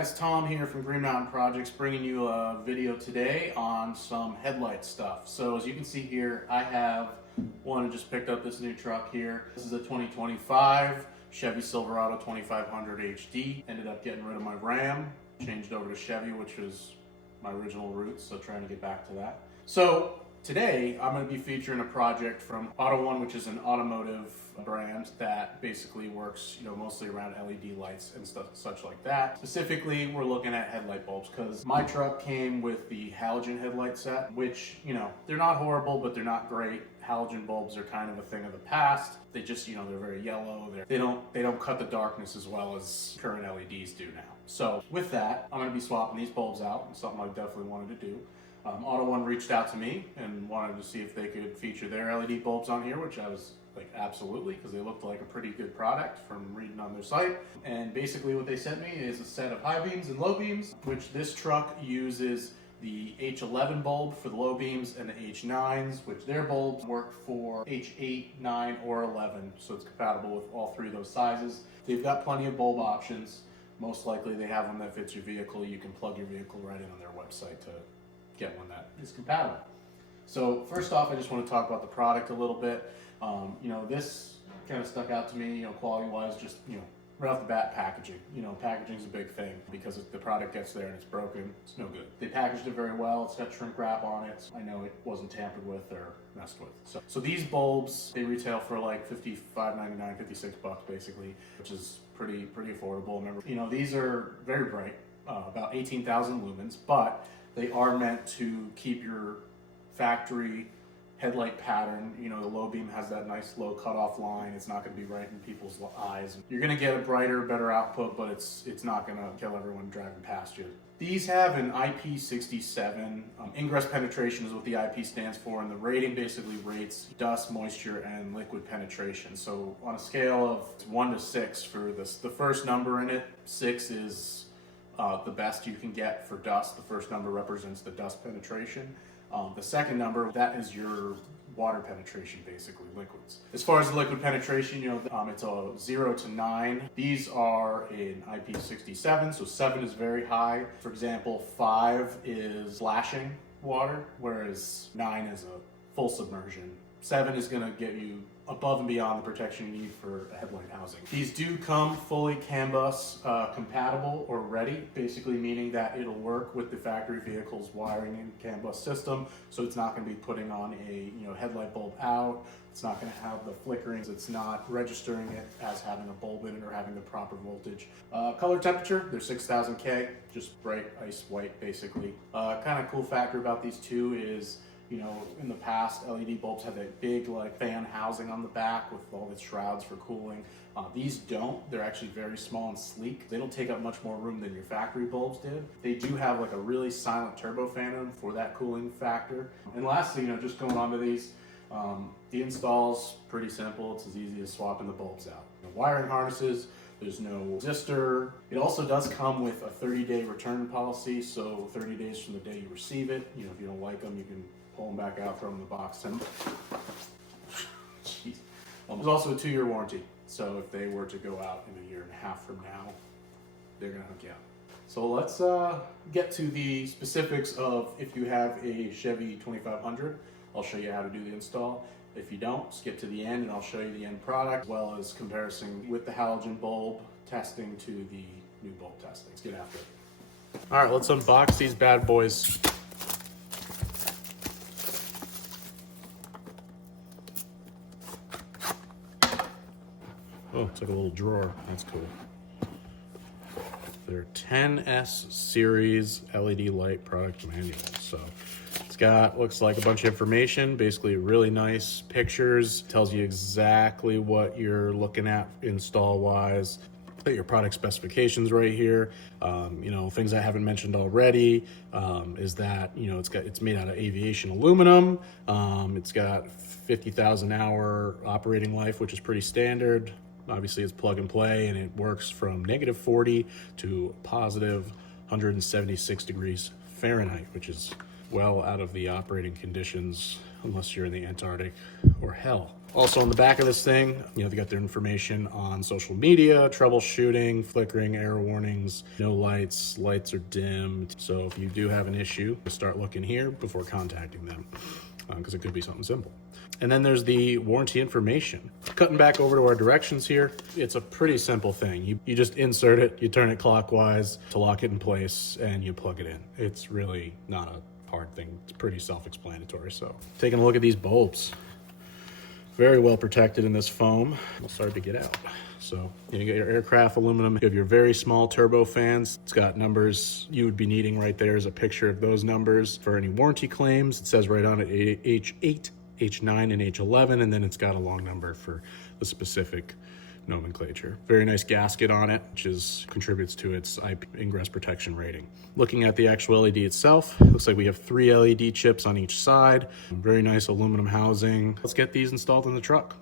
guys, Tom here from Green Mountain Projects, bringing you a video today on some headlight stuff. So as you can see here, I have one and just picked up this new truck here. This is a 2025 Chevy Silverado 2500 HD. Ended up getting rid of my Ram, changed over to Chevy, which was my original roots, so trying to get back to that. So today I'm going to be featuring a project from AutoOne, which is an automotive brand that basically works, mostly around LED lights and stuff such like that. Specifically, we're looking at headlight bulbs because my truck came with the halogen headlight set, which, they're not horrible, but they're not great. Halogen bulbs are kind of a thing of the past. They just, they're very yellow. They don't cut the darkness as well as current LEDs do now. So with that, I'm going to be swapping these bulbs out, something I definitely wanted to do. AutoOne reached out to me and wanted to see if they could feature their LED bulbs on here, which I was like, absolutely, because they looked like a pretty good product from reading on their site. And basically what they sent me is a set of high beams and low beams, which this truck uses the H11 bulb for the low beams and the H9s, which their bulbs work for H8, 9, or 11. So it's compatible with all three of those sizes. They've got plenty of bulb options. Most likely they have one that fits your vehicle. You can plug your vehicle right in on their website to get one that is compatible. So first off, I just want to talk about the product a little bit. This kind of stuck out to me, quality-wise, just, right off the bat, packaging. Packaging's a big thing because if the product gets there and it's broken, it's no good. They packaged it very well. It's got shrink wrap on it. I know it wasn't tampered with or messed with. So these bulbs, they retail for like $55.99, $56 basically, which is pretty affordable. Remember, these are very bright, about 18,000 lumens, but they are meant to keep your factory headlight pattern. The low beam has that nice low cutoff line. It's not going to be right in people's eyes. You're going to get a brighter, better output, but it's not going to kill everyone driving past you. These have an IP67. Ingress penetration is what the IP stands for, and the rating basically rates dust, moisture, and liquid penetration. So on a scale of 1 to 6 for this, the first number in it, 6 is the best you can get for dust. The first number represents the dust penetration. The second number, that is your water penetration, basically, liquids. As far as the liquid penetration, it's a 0 to 9. These are in IP67, so 7 is very high. For example, 5 is splashing water, whereas 9 is a full submersion. 7 is going to get you above and beyond the protection you need for a headlight housing. These do come fully CAN bus compatible or ready, basically meaning that it'll work with the factory vehicle's wiring and CAN bus system, so it's not going to be putting on a headlight bulb out. It's not going to have the flickerings. It's not registering it as having a bulb in it or having the proper voltage. Color temperature, they're 6000 K, just bright ice white basically. Kind of cool factor about these two is, in the past, LED bulbs have that big fan housing on the back with all the shrouds for cooling. These don't. They're actually very small and sleek. They don't take up much more room than your factory bulbs did. They do have a really silent turbo fan in them for that cooling factor. And lastly, just going on to these, the install's pretty simple. It's as easy as swapping the bulbs out. Wiring harnesses, there's no resistor. It also does come with a 30-day return policy, so 30 days from the day you receive it. If you don't like them, you can pull them back out, throw them in the box, and jeez. There's also a 2-year warranty, so if they were to go out in 1.5 years from now, they're gonna hook you up. So let's get to the specifics of if you have a Chevy 2500. I'll show you how to do the install. If you don't, skip to the end and I'll show you the end product, as well as comparison with the halogen bulb testing to the new bulb testing. Let's get after it. All right, let's unbox these bad boys. Oh, it's like a little drawer. That's cool. They're 10S series LED light product manual. So it's got, looks like a bunch of information, basically really nice pictures, tells you exactly what you're looking at install wise. Got your product specifications right here. Things I haven't mentioned already is that it's made out of aviation aluminum. It's got 50,000 hour operating life, which is pretty standard. Obviously it's plug and play, and it works from -40 to positive 176 degrees Fahrenheit, which is well out of the operating conditions unless you're in the Antarctic or hell. Also on the back of this thing, you know, they got their information on social media, troubleshooting, flickering, error warnings, no lights, lights are dimmed. So if you do have an issue, start looking here before contacting them, because it could be something simple. And then there's the warranty information. Cutting back over to our directions here, it's a pretty simple thing. You just insert it, you turn it clockwise to lock it in place, and you plug it in. It's really not a hard thing. It's pretty self-explanatory. So taking a look at these bulbs. Very well protected in this foam. It'll start to get out. So you get your aircraft aluminum. You have your very small turbo fans. It's got numbers you would be needing right there is a picture of those numbers for any warranty claims. It says right on it H8, H9, and H11, and then it's got a long number for the specific nomenclature. Very nice gasket on it, which contributes to its IP ingress protection rating. Looking at the actual LED itself, looks like we have 3 LED chips on each side. Very nice aluminum housing. Let's get these installed in the truck.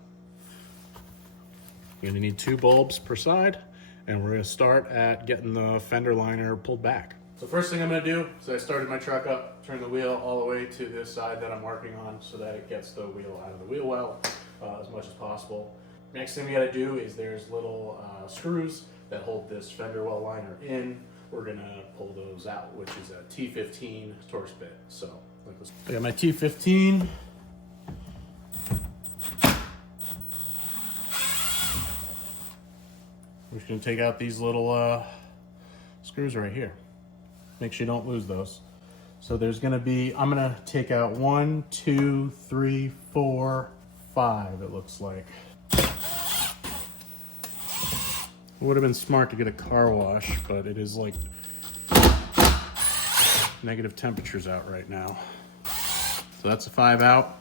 You're gonna need 2 bulbs per side, and we're gonna start at getting the fender liner pulled back. So first thing I'm gonna do is I started my truck up, turn the wheel all the way to this side that I'm working on so that it gets the wheel out of the wheel well as much as possible. Next thing we gotta do is there's little screws that hold this fender well liner in. We're gonna pull those out, which is a T15 Torx bit. So I got my T15. We're just gonna take out these little screws right here. Make sure you don't lose those. So there's gonna be, I'm gonna take out 1, 2, 3, 4, 5, it looks like. It would have been smart to get a car wash, but it is like negative temperatures out right now. So that's a 5 out.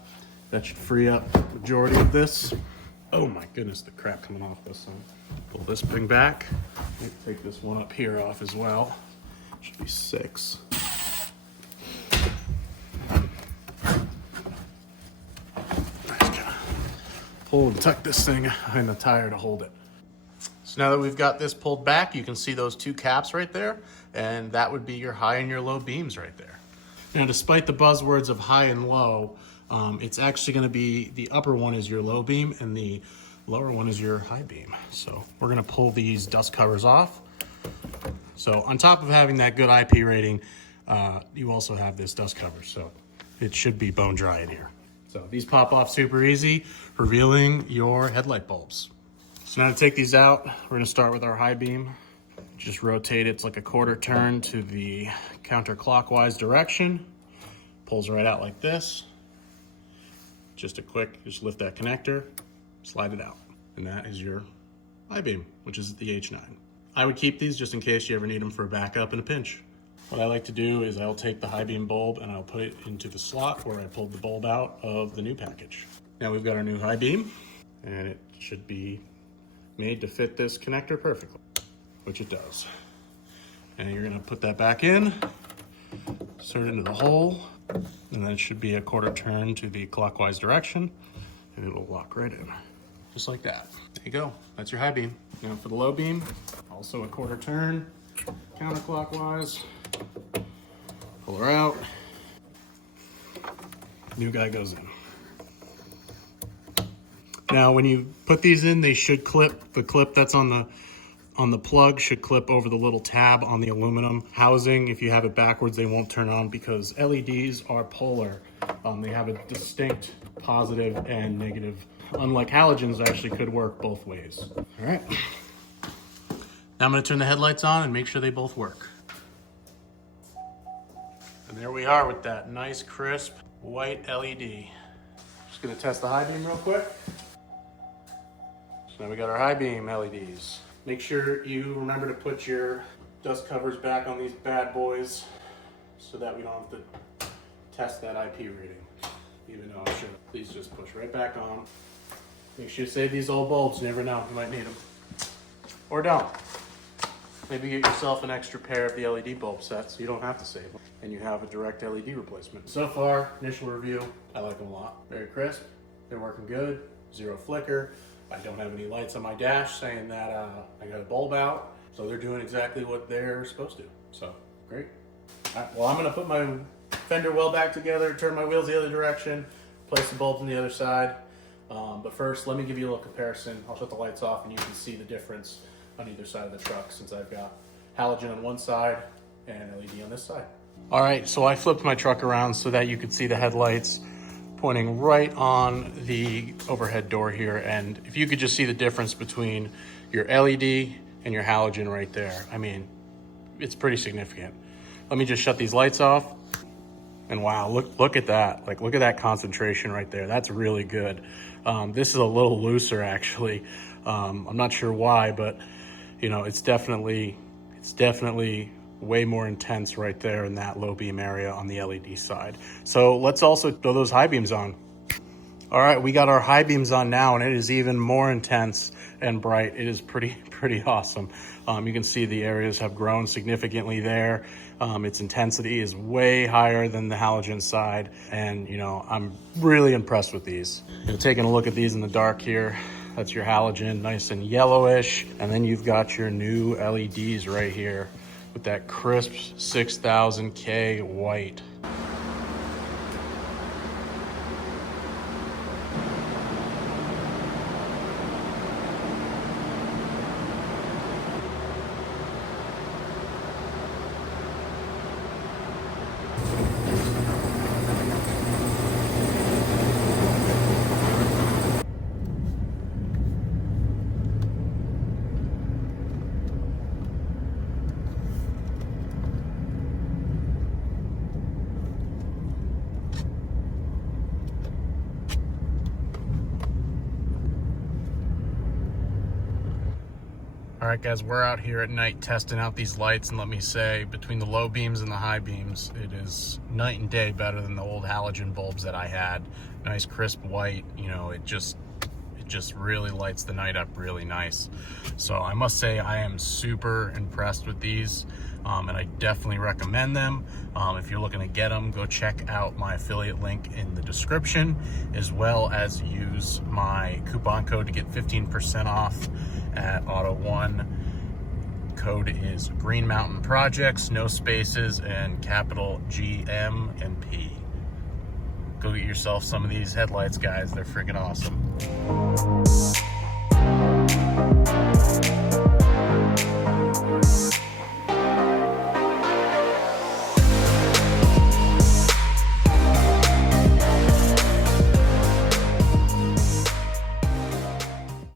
That should free up the majority of this. Oh my goodness, the crap coming off this one. Pull this thing back. Take this one up here off as well. Should be 6. Pull and tuck this thing behind the tire to hold it. So now that we've got this pulled back, you can see those 2 caps right there, and that would be your high and your low beams right there. Now, despite the buzzwords of high and low, it's actually gonna be, the upper one is your low beam and the lower one is your high beam. So we're gonna pull these dust covers off. So on top of having that good IP rating, you also have this dust cover. So it should be bone dry in here. So these pop off super easy, revealing your headlight bulbs. So now to take these out, we're gonna start with our high beam. Just rotate it, it's like a quarter turn to the counterclockwise direction. Pulls right out like this. Just lift that connector, slide it out. And that is your high beam, which is the H9. I would keep these just in case you ever need them for a backup in a pinch. What I like to do is I'll take the high beam bulb and I'll put it into the slot where I pulled the bulb out of the new package. Now we've got our new high beam, and it should be made to fit this connector perfectly, which it does. And you're gonna put that back in, insert it into the hole, and then it should be a quarter turn to the clockwise direction, and it'll lock right in, just like that. There you go, that's your high beam. Now for the low beam, also a quarter turn, counterclockwise, pull her out, new guy goes in. Now when you put these in, they should clip. The clip that's on the plug should clip over the little tab on the aluminum housing. If you have it backwards, they won't turn on because LEDs are polar. They have a distinct positive and negative. Unlike halogens, actually could work both ways. All right. Now I'm gonna turn the headlights on and make sure they both work. And there we are with that nice crisp white LED. Just gonna test the high beam real quick. So now we got our high beam LEDs. Make sure you remember to put your dust covers back on these bad boys so that we don't have to test that IP rating, even though I should. Please just push right back on. Make sure you save these old bulbs, you never know, you might need them. Or don't. Maybe get yourself an extra pair of the LED bulb sets so you don't have to save them, and you have a direct LED replacement. So far, initial review, I like them a lot. Very crisp, they're working good, 0 flicker. I don't have any lights on my dash saying that I got a bulb out, so they're doing exactly what they're supposed to. So, great. All right, well, I'm gonna put my fender well back together, turn my wheels the other direction, place the bulbs on the other side. But first, let me give you a little comparison. I'll shut the lights off and you can see the difference on either side of the truck, since I've got halogen on one side and LED on this side. All right, so I flipped my truck around so that you could see the headlights pointing right on the overhead door here. And if you could just see the difference between your LED and your halogen right there, I mean, it's pretty significant. Let me just shut these lights off. And wow, look at that. Like, look at that concentration right there. That's really good. This is a little looser actually. I'm not sure why, but you know, it's definitely way more intense right there in that low beam area on the LED side. So let's also throw those high beams on. All right, we got our high beams on now, and it is even more intense and bright. It is pretty awesome. You can see the areas have grown significantly there. Its intensity is way higher than the halogen side, and you know, I'm really impressed with these. You know, taking a look at these in the dark here, that's your halogen, nice and yellowish, and then you've got your new LEDs right here with that crisp 6000K white. All right, guys, we're out here at night testing out these lights, and let me say, between the low beams and the high beams, it is night and day better than the old halogen bulbs that I had. Nice crisp white, you know, it just really lights the night up really nice. So I must say I am super impressed with these, and I definitely recommend them. If you're looking to get them, go check out my affiliate link in the description, as well as use my coupon code to get 15% off at AutoOne. Code is Green Mountain Projects, no spaces, and capital GM and P. Go get yourself some of these headlights, guys. They're freaking awesome.